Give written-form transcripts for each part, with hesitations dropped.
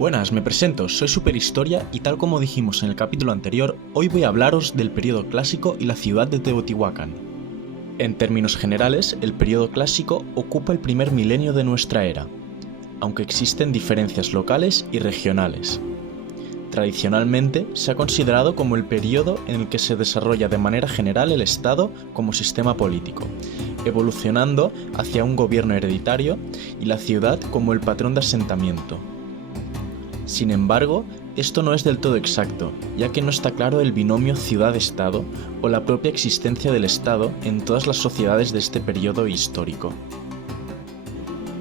Buenas, me presento, soy Superhistoria y tal como dijimos en el capítulo anterior, hoy voy a hablaros del periodo clásico y la ciudad de Teotihuacán. En términos generales, el periodo clásico ocupa el primer milenio de nuestra era, aunque existen diferencias locales y regionales. Tradicionalmente, se ha considerado como el periodo en el que se desarrolla de manera general el Estado como sistema político, evolucionando hacia un gobierno hereditario y la ciudad como el patrón de asentamiento. Sin embargo, esto no es del todo exacto, ya que no está claro el binomio ciudad-estado o la propia existencia del Estado en todas las sociedades de este periodo histórico.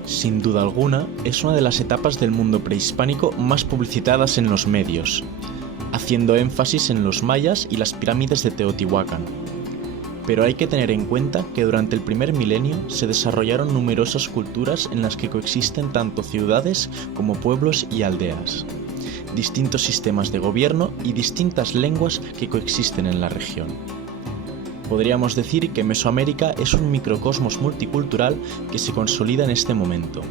Sin duda alguna, es una de las etapas del mundo prehispánico más publicitadas en los medios, haciendo énfasis en los mayas y las pirámides de Teotihuacán. Pero hay que tener en cuenta que durante el primer milenio se desarrollaron numerosas culturas en las que coexisten tanto ciudades como pueblos y aldeas, distintos sistemas de gobierno y distintas lenguas que coexisten en la región. Podríamos decir que Mesoamérica es un microcosmos multicultural que se consolida en este momento.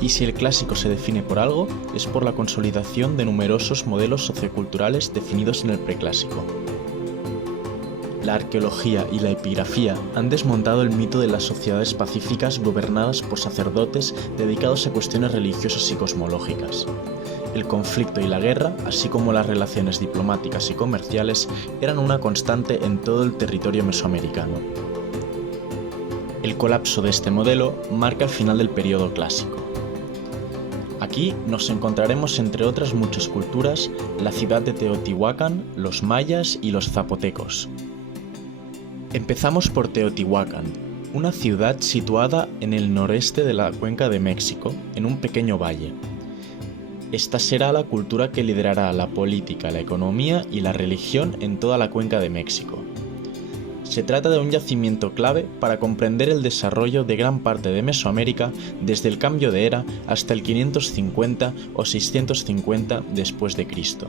Y si el clásico se define por algo, es por la consolidación de numerosos modelos socioculturales definidos en el preclásico. La arqueología y la epigrafía han desmontado el mito de las sociedades pacíficas gobernadas por sacerdotes dedicados a cuestiones religiosas y cosmológicas. El conflicto y la guerra, así como las relaciones diplomáticas y comerciales, eran una constante en todo el territorio mesoamericano. El colapso de este modelo marca el final del periodo clásico. Aquí nos encontraremos, entre otras muchas culturas, la ciudad de Teotihuacán, los mayas y los zapotecos. Empezamos por Teotihuacán, una ciudad situada en el noreste de la Cuenca de México, en un pequeño valle. Esta será la cultura que liderará la política, la economía y la religión en toda la Cuenca de México. Se trata de un yacimiento clave para comprender el desarrollo de gran parte de Mesoamérica desde el cambio de era hasta el 550 o 650 después de Cristo.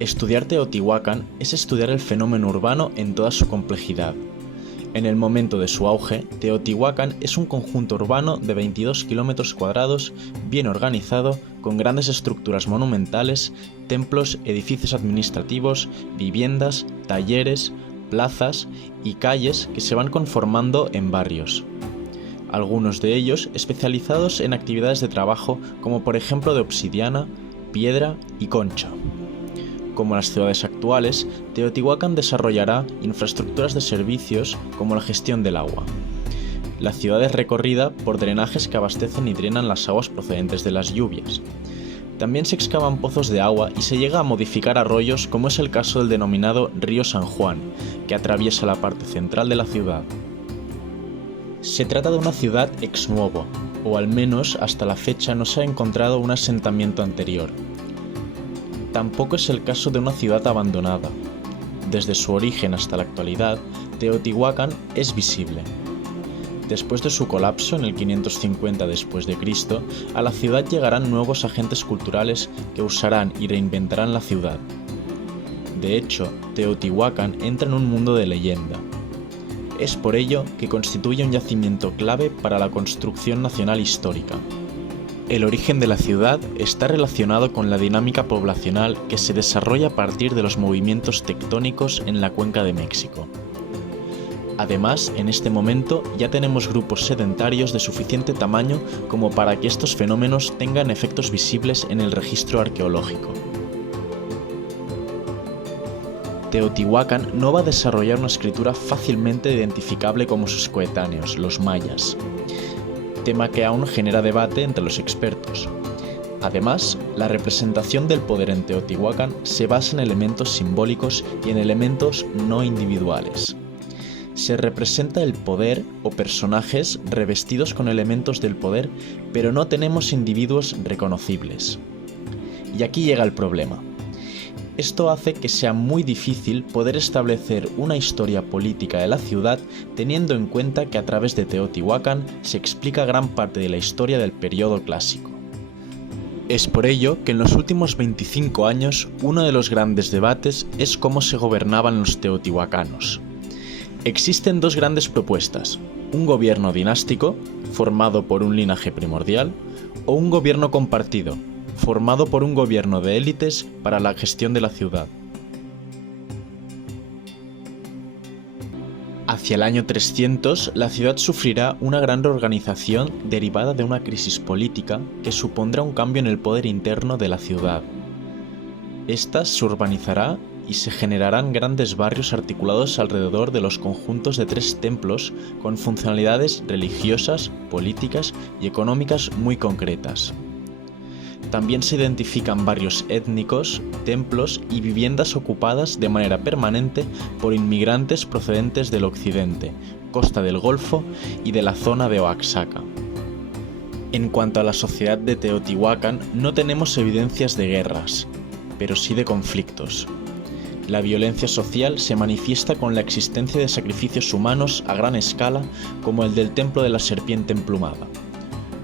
Estudiar Teotihuacán es estudiar el fenómeno urbano en toda su complejidad. En el momento de su auge, Teotihuacán es un conjunto urbano de 22 kilómetros cuadrados, bien organizado, con grandes estructuras monumentales, templos, edificios administrativos, viviendas, talleres, plazas y calles que se van conformando en barrios. Algunos de ellos especializados en actividades de trabajo como por ejemplo de obsidiana, piedra y concha. Como las ciudades actuales, Teotihuacán desarrollará infraestructuras de servicios como la gestión del agua. La ciudad es recorrida por drenajes que abastecen y drenan las aguas procedentes de las lluvias. También se excavan pozos de agua y se llega a modificar arroyos, como es el caso del denominado Río San Juan, que atraviesa la parte central de la ciudad. Se trata de una ciudad ex novo, o al menos hasta la fecha no se ha encontrado un asentamiento anterior. Tampoco es el caso de una ciudad abandonada. Desde su origen hasta la actualidad, Teotihuacán es visible. Después de su colapso en el 550 después de Cristo, a la ciudad llegarán nuevos agentes culturales que usarán y reinventarán la ciudad. De hecho, Teotihuacán entra en un mundo de leyenda. Es por ello que constituye un yacimiento clave para la construcción nacional histórica. El origen de la ciudad está relacionado con la dinámica poblacional que se desarrolla a partir de los movimientos tectónicos en la Cuenca de México. Además, en este momento ya tenemos grupos sedentarios de suficiente tamaño como para que estos fenómenos tengan efectos visibles en el registro arqueológico. Teotihuacán no va a desarrollar una escritura fácilmente identificable como sus coetáneos, los mayas, tema que aún genera debate entre los expertos. Además, la representación del poder en Teotihuacán se basa en elementos simbólicos y en elementos no individuales. Se representa el poder o personajes revestidos con elementos del poder, pero no tenemos individuos reconocibles. Y aquí llega el problema. Esto hace que sea muy difícil poder establecer una historia política de la ciudad teniendo en cuenta que a través de Teotihuacán se explica gran parte de la historia del periodo clásico. Es por ello que en los últimos 25 años uno de los grandes debates es cómo se gobernaban los teotihuacanos. Existen dos grandes propuestas, un gobierno dinástico, formado por un linaje primordial, o un gobierno compartido, formado por un gobierno de élites para la gestión de la ciudad. Hacia el año 300, la ciudad sufrirá una gran reorganización derivada de una crisis política que supondrá un cambio en el poder interno de la ciudad. Esta se urbanizará y se generarán grandes barrios articulados alrededor de los conjuntos de 3 templos con funcionalidades religiosas, políticas y económicas muy concretas. También se identifican barrios étnicos, templos y viviendas ocupadas de manera permanente por inmigrantes procedentes del occidente, costa del Golfo y de la zona de Oaxaca. En cuanto a la sociedad de Teotihuacán, no tenemos evidencias de guerras, pero sí de conflictos. La violencia social se manifiesta con la existencia de sacrificios humanos a gran escala, como el del Templo de la Serpiente Emplumada.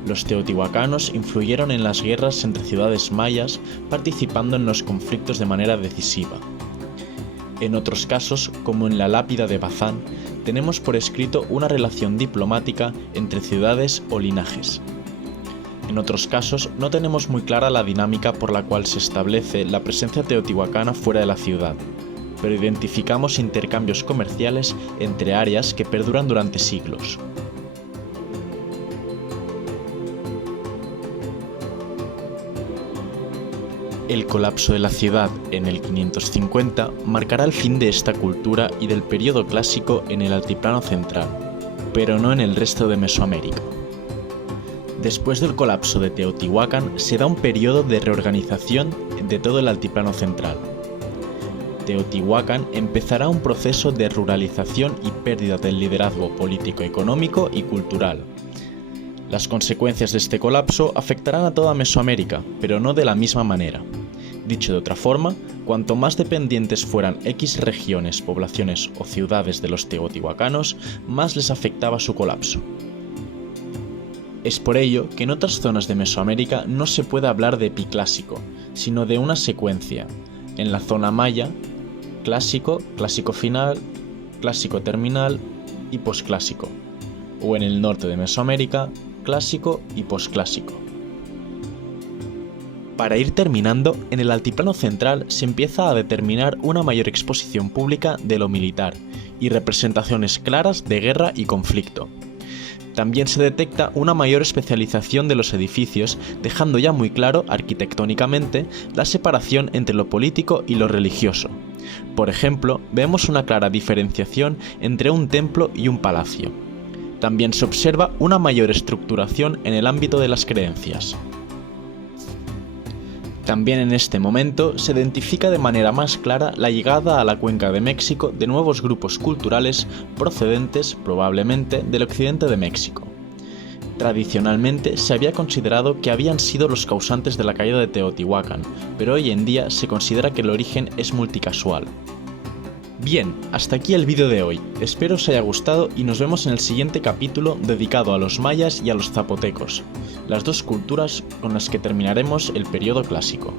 Los teotihuacanos influyeron en las guerras entre ciudades mayas, participando en los conflictos de manera decisiva. En otros casos, como en la lápida de Bazán, tenemos por escrito una relación diplomática entre ciudades o linajes. En otros casos, no tenemos muy clara la dinámica por la cual se establece la presencia teotihuacana fuera de la ciudad, pero identificamos intercambios comerciales entre áreas que perduran durante siglos. El colapso de la ciudad en el 550 marcará el fin de esta cultura y del período clásico en el altiplano central, pero no en el resto de Mesoamérica. Después del colapso de Teotihuacán se da un periodo de reorganización de todo el altiplano central. Teotihuacán empezará un proceso de ruralización y pérdida del liderazgo político, económico y cultural. Las consecuencias de este colapso afectarán a toda Mesoamérica, pero no de la misma manera. Dicho de otra forma, cuanto más dependientes fueran X regiones, poblaciones o ciudades de los teotihuacanos, más les afectaba su colapso. Es por ello que en otras zonas de Mesoamérica no se puede hablar de epiclásico, sino de una secuencia. En la zona maya, clásico, clásico final, clásico terminal y posclásico. O en el norte de Mesoamérica, clásico y posclásico. Para ir terminando, en el altiplano central se empieza a determinar una mayor exposición pública de lo militar y representaciones claras de guerra y conflicto. También se detecta una mayor especialización de los edificios, dejando ya muy claro, arquitectónicamente, la separación entre lo político y lo religioso. Por ejemplo, vemos una clara diferenciación entre un templo y un palacio. También se observa una mayor estructuración en el ámbito de las creencias. También en este momento se identifica de manera más clara la llegada a la cuenca de México de nuevos grupos culturales procedentes, probablemente, del occidente de México. Tradicionalmente se había considerado que habían sido los causantes de la caída de Teotihuacán, pero hoy en día se considera que el origen es multicasual. Bien, hasta aquí el vídeo de hoy, espero os haya gustado y nos vemos en el siguiente capítulo dedicado a los mayas y a los zapotecos, las dos culturas con las que terminaremos el periodo clásico.